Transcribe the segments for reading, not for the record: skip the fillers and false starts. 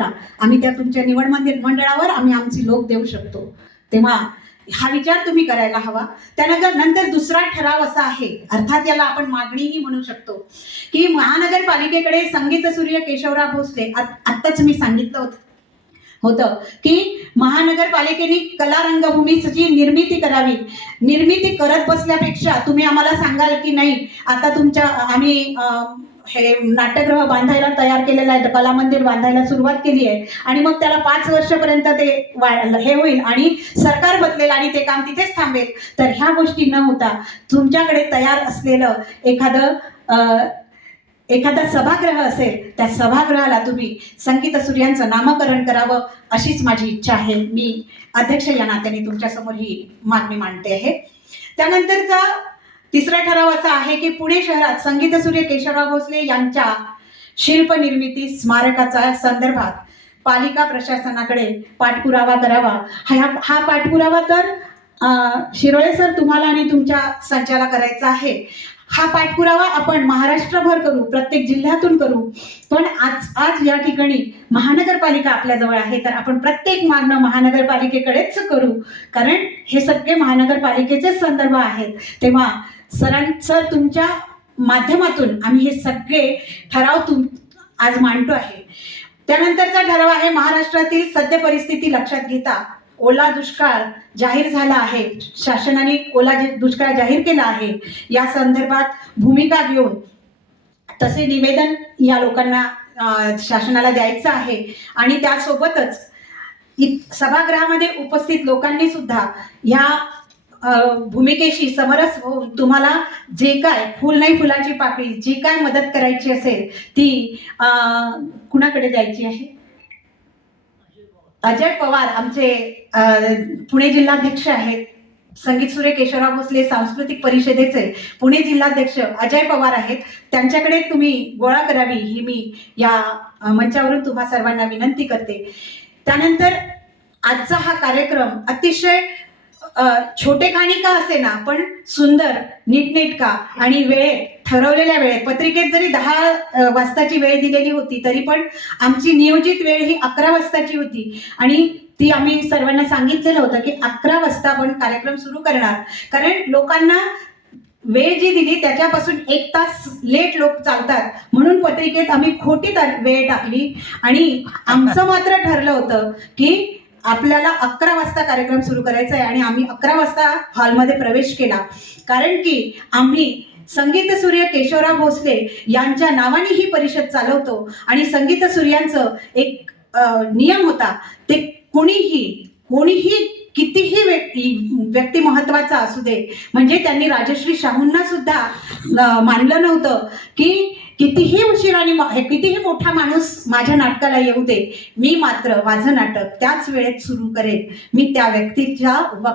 करा, आम्ही त्या तुमच्या निवड मंडळावर आम्ही आमचे लोक देऊ शकतो. तेव्हा हा विचार तुम्ही करायला हवा. नंतर दुसरा ठराव असा आहे, अर्थात याला आपण मागणीही म्हणू शकतो, की महानगरपालिकेकडे संगीतसूर्य केशवराव भोसले, आत्ताच मी सांगितलं होतं की महानगरपालिकेने कला रंगभूमीची निर्मिती करावी. निर्मिती करत बसल्यापेक्षा तुम्ही आम्हाला सांगाल की नाही, आता आम्ही हे नाट्यगृह बांधायला तयार केलेलं आहे, कला मंदिर बांधायला सुरुवात केली आहे, आणि मग त्याला 5 वर्षापर्यंत ते हे होईल आणि सरकार बदलेल आणि ते काम तिथेच थांबेल. तर ह्या गोष्टी न होता तुमच्याकडे तयार असलेलं एखादा सभागृह असेल, त्या सभागृहाला तुम्ही संगीतसूर्यांचं नामकरण करावं, अशीच माझी इच्छा आहे. मी अध्यक्ष या नात्याने तुमच्यासमोर ही मागणी मांडते आहे. त्यानंतरचा तिसरा ठराव असा आहे की पुणे शहरात संगीतसूर्य केशवराव भोसले यांच्या शिल्पनिर्मिती स्मारकाच्या संदर्भात पालिका प्रशासनाकडे पाठपुरावा करावा. हा पाठपुरावा तर शिरोळे सर तुम्हाला आणि तुमच्या संचाला करायचा आहे. हा पाठपुरावा आपण महाराष्ट्रभर करू, प्रत्येक जिल्ह्यातून करू, पण आज या ठिकाणी महानगरपालिका आपल्याजवळ आहे, तर आपण प्रत्येक मागणं महानगरपालिकेकडेच करू, कारण हे सगळे महानगरपालिकेचे संदर्भ आहेत. तेव्हा सर तुमच्या माध्यमातून आम्ही हे सगळे ठराव आज मांडतो आहे. त्यानंतरचा ठराव आहे, महाराष्ट्रातील सद्य परिस्थिती लक्षात घेता ओला दुष्काळ जाहीर झाला आहे, शासनाने ओला दुष्काळ जाहीर केला आहे, या संदर्भात भूमिका घेऊन तसे निवेदन या लोकांना शासनाला द्यायचं आहे. आणि त्यासोबतच सभागृहामध्ये उपस्थित लोकांनी सुद्धा या भूमिकेशी समरस होऊन तुम्हाला जे काय फुल नाही फुलाची पाकळी, जी काय मदत करायची असेल ती कुणाकडे द्यायची आहे. अजय पवार आमचे पुणे जिल्हाध्यक्ष आहेत, संगीतसूर्य केशवराव भोसले सांस्कृतिक परिषदेचे पुणे जिल्हाध्यक्ष अजय पवार आहेत, त्यांच्याकडे तुम्ही गोळा करावी ही मी या मंचावरून तुम्हा सर्वांना विनंती करते. त्यानंतर आजचा हा कार्यक्रम अतिशय छोटेखानी का असेना पण सुंदर, नीटनेटका आणि वेळेत, ठरवलेल्या वेळेत, पत्रिकेत जरी 10 वाजताची वेळ दिलेली होती तरी पण आमची नियोजित वेळ ही 11 वाजताची होती आणि ती आम्ही सर्वांना सांगितलेलं होतं की 11 वाजता आपण कार्यक्रम सुरू करणार, कारण लोकांना वेळ जी दिली त्याच्यापासून 1 तास लेट लोक चालतात, म्हणून पत्रिकेत आम्ही खोटी वेळ टाकली. आणि आमचं मात्र ठरलं होतं की आपल्याला 11 वाजता कार्यक्रम सुरू करायचा आहे आणि आम्ही 11 वाजता हॉलमध्ये प्रवेश केला, कारण की आम्ही संगीतसूर्य केशवराव भोसले यांच्या नावाने ही परिषद चालवतो आणि संगीतसूर्यांचं एक नियम होता, ते कोणीही कितीही व्यक्ती महत्वाचा असू दे, म्हणजे त्यांनी राजश्री शाहूंना सुद्धा मानलं नव्हतं की कितीही उशिराने कितीही मोठा माणूस माझ्या नाटकाला येऊ दे, मी मात्र माझं नाटक त्याच वेळेत सुरू करेन, मी त्या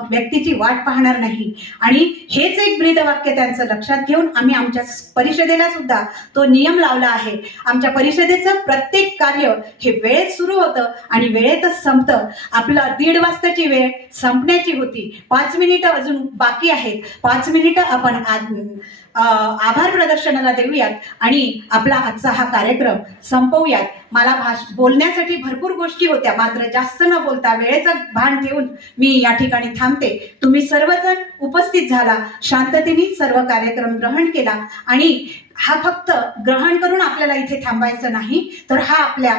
व्यक्तीची वाट पाहणार नाही. आणि हेच एक ब्रीदवाक्य त्यांचं लक्षात घेऊन आम्ही आमच्या परिषदेला सुद्धा तो नियम लावला आहे. आमच्या परिषदेचं प्रत्येक कार्य हे वेळेत सुरू होतं आणि वेळेतच संपतं. आपलं 1:30 वाजताची वेळ संपण्याची होती, 5 मिनिटं अजून बाकी आहेत, 5 मिनिटं आपण आभार प्रदर्शनाला देऊयात आणि आपला आजचा हा कार्यक्रम संपवूयात. मला बोलण्यासाठी भरपूर गोष्टी होत्या, मात्र जास्त न बोलता वेळेचं भान ठेवून मी या ठिकाणी थांबते. तुम्ही सर्वजण उपस्थित झाला, शांततेने सर्व कार्यक्रम ग्रहण केला आणि हा फक्त ग्रहण करून आपल्याला इथे थांबायचं नाही, तर हा आपल्या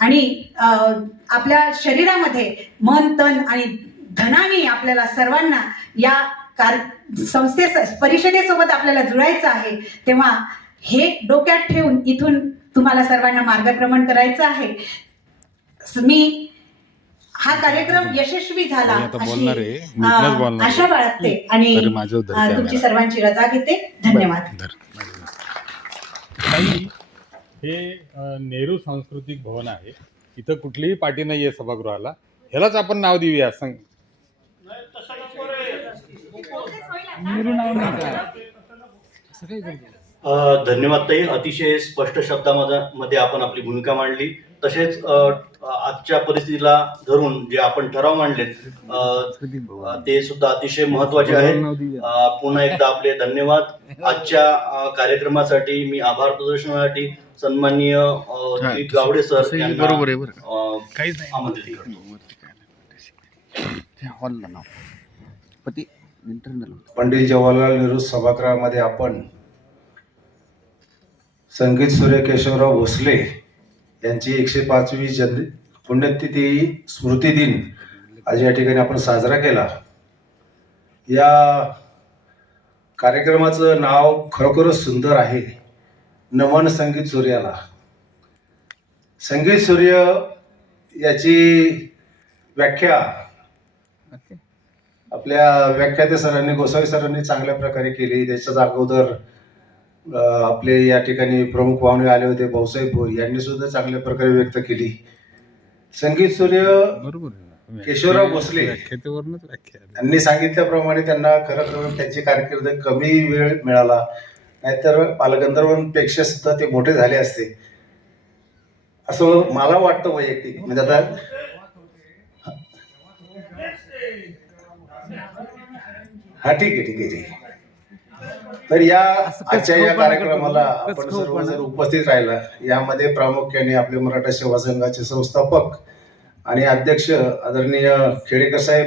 आणि आपल्या शरीरामध्ये मन, तन आणि धनाने आपल्याला सर्वांना या परिषदेसोबत आपल्याला जुळायचं आहे. तेव्हा हे डोक्यात ठेवून इथून तुम्हाला सर्वांना मार्गक्रमण करायचं आहे. मी हा कार्यक्रम यशस्वी झाला अशी आशा बाळगते आणि तुमची सर्वांची रजा घेते. धन्यवाद. हे नेहरू सांस्कृतिक भवन आहे, इथं कुठलीही पार्टी नाही आहे सभागृहाला, ह्यालाच आपण नाव देऊया. धन्यवाद ताई, अतिशय स्पष्ट शब्दामध्ये आपण आपली भूमिका मांडली. तसेच आजच्या परिस्थितीला धरून जे आपण ठराव मांडलेत ते सुद्धा अतिशय महत्वाचे आहेत. पुन्हा एकदा आपले धन्यवाद. आजच्या कार्यक्रमासाठी मी आभार प्रदर्शनासाठी सन्माननीय श्री गावडे सर यांना बरोबर आहे बरं काहीच नाही आमंत्रित करतो. पंडित जवाहरलाल नेहरू सभागृहामध्ये आपण संगीत सूर्य केशवराव भोसले यांची 105वी पुण्यतिथी स्मृती दिन आज या ठिकाणी आपण साजरा केला. या कार्यक्रमाचं नाव खरोखरच सुंदर आहे, नमन संगीत सूर्याला. संगीत सूर्य याची व्याख्या आपल्या व्याख्याते सरांनी, गोसावी सरांनी चांगल्या प्रकारे केली. त्याच्याच अगोदर आपले या ठिकाणी प्रमुख पाहुणे आले होते, भाऊसाहेब बोर यांनी सुद्धा चांगल्या प्रकारे व्यक्त केली. संगीत सूर्य बरोबर केशवराव भोसले व्याख्यातेवरूनच व्याख्या यांनी सांगितल्याप्रमाणे त्यांना खरं त्यांची कारकीर्द कमी वेळ मिळाला, नाहीतर बालगंधर्वांपेक्षा सुद्धा ते मोठे झाले असते असं मला वाटतं वैयक्तिक. म्हणजे आता हा ठीक आहे. तर या आजच्या या कार्यक्रमाला आपण सर्वजण उपस्थित राहिला. यामध्ये प्रामुख्याने आपले मराठा सेवा संघाचे संस्थापक आणि अध्यक्ष आदरणीय खेडेकर साहेब,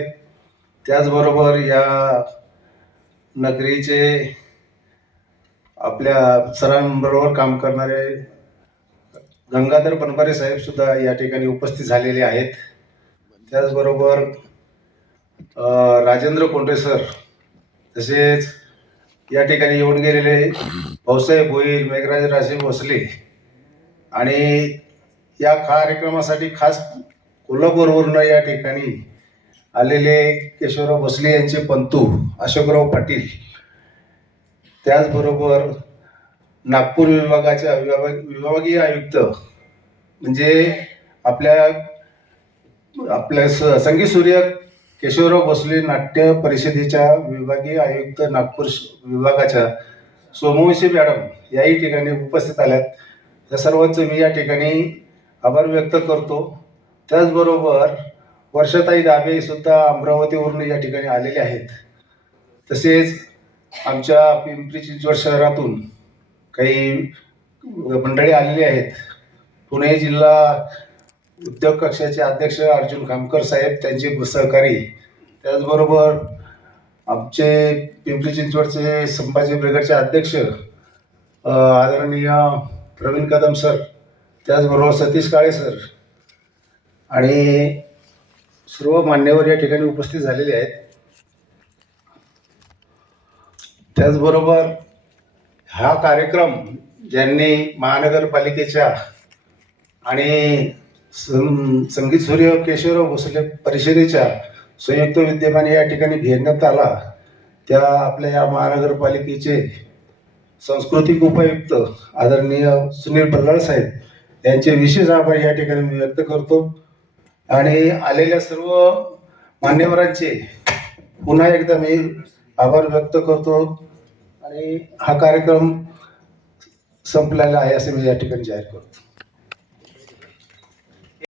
त्याचबरोबर या नगरीचे आपल्या सरांबरोबर काम करणारे गंगाधर बनबारे साहेब सुद्धा या ठिकाणी उपस्थित झालेले आहेत. त्याचबरोबर राजेंद्र कोंडे सर, तसेच या ठिकाणी येऊन गेलेले भाऊसाहेब भोईल, मेघराज राजे भोसले आणि या कार्यक्रमासाठी खास कोल्हापूरवरून या ठिकाणी आलेले केशवराव भोसले यांचे पंतू अशोकराव पाटील, त्याचबरोबर नागपूर विभागाच्या विभागीय आयुक्त म्हणजे आपल्या संगीत सूर्य केशवराव भोसले नाट्य परिषदेच्या विभागीय आयुक्त नागपूर विभागाच्या सोमवंशी मॅडम याही ठिकाणी उपस्थित आल्यात. त्या सर्वांचं मी या ठिकाणी आभार व्यक्त करतो. त्याचबरोबर वर्षाताई दाबे सुद्धा अमरावतीवरून या ठिकाणी आलेले आहेत. तसेच आमच्या पिंपरी चिंचवड शहरातून काही मंडळी आलेली आहेत. पुणे जिल्हा उद्योग कक्षाचे अध्यक्ष अर्जुन खामकर साहेब, त्यांचे सहकारी, त्याचबरोबर आमचे पिंपरी चिंचवडचे संभाजी ब्रिगेडचे अध्यक्ष आदरणीय प्रवीण कदम सर, त्याचबरोबर सतीश काळे सर आणि सर्व मान्यवर या ठिकाणी उपस्थित झालेले आहेत. त्याचबरोबर हा कार्यक्रम ज्यांनी महानगरपालिकेच्या आणि संगीत सूर्य केशवराव भोसले परिषदेच्या संयुक्त विद्यमाने या ठिकाणी घेण्यात आला, त्या आपल्या या महानगरपालिकेचे सांस्कृतिक उपायुक्त आदरणीय सुनील बल्लाळ साहेब यांचे विशेष आभार या ठिकाणी मी व्यक्त करतो. आणि आलेल्या सर्व मान्यवरांचे पुन्हा एकदा मी आभार व्यक्त करतो आणि हा कार्यक्रम संपलेला आहे असे मी या ठिकाणी जाहीर करतो.